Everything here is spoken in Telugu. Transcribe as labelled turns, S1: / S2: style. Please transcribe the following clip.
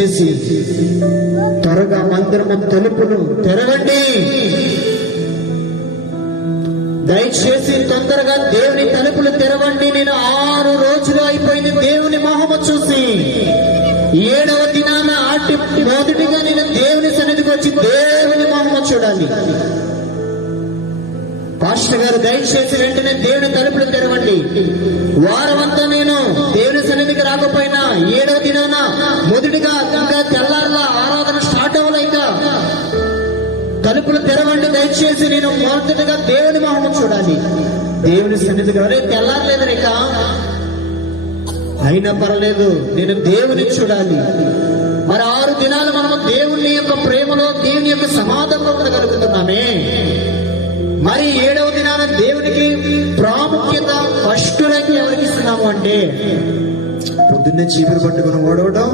S1: చేసి త్వరగా మందిరము తలుపులు తెరవండి. దయచేసి తొందరగా దేవుని తలుపులు తెరవండి. నేను ఆరు రోజులు అయిపోయింది దేవుని మొహము చూసి. ఏడవ దినాన ఆటి మొదటిగా నేను దేవుని సన్నిధికి వచ్చి దేవుని మొహము చూడాలి. పాస్టర్ గారు దయచేసి వెంటనే దేవుని తలుపులు తెరవండి. వారమంతా నేను దేవుని సన్నిధికి రాకపోయినా ఏడవ దినాన మొదటిగా ఇంకా తెల్లారలా ఆరాధన స్టార్ట్ అవ్వలేక తలుపులు తెరవండి దయచేసి నేను మొదటిగా దేవుని మహిమ చూడాలి. దేవుని సన్నిధికి అరే తెల్లారలేదు రేక అయినా పర్లేదు నేను దేవుని చూడాలి. మరి ఆరు దినాలు మనము దేవుని యొక్క ప్రేమలో దేవుని యొక్క సమాధానంలో ఉండగలుగుతున్నామే. మరి ఏడవ దినాన దేవునికి ప్రాముఖ్యత ఫస్ట్ ర్యాంక్ ఎవరికి ఇస్తున్నాము అంటే పొద్దున్నే చీపురు పట్టుకుని ఓడవడం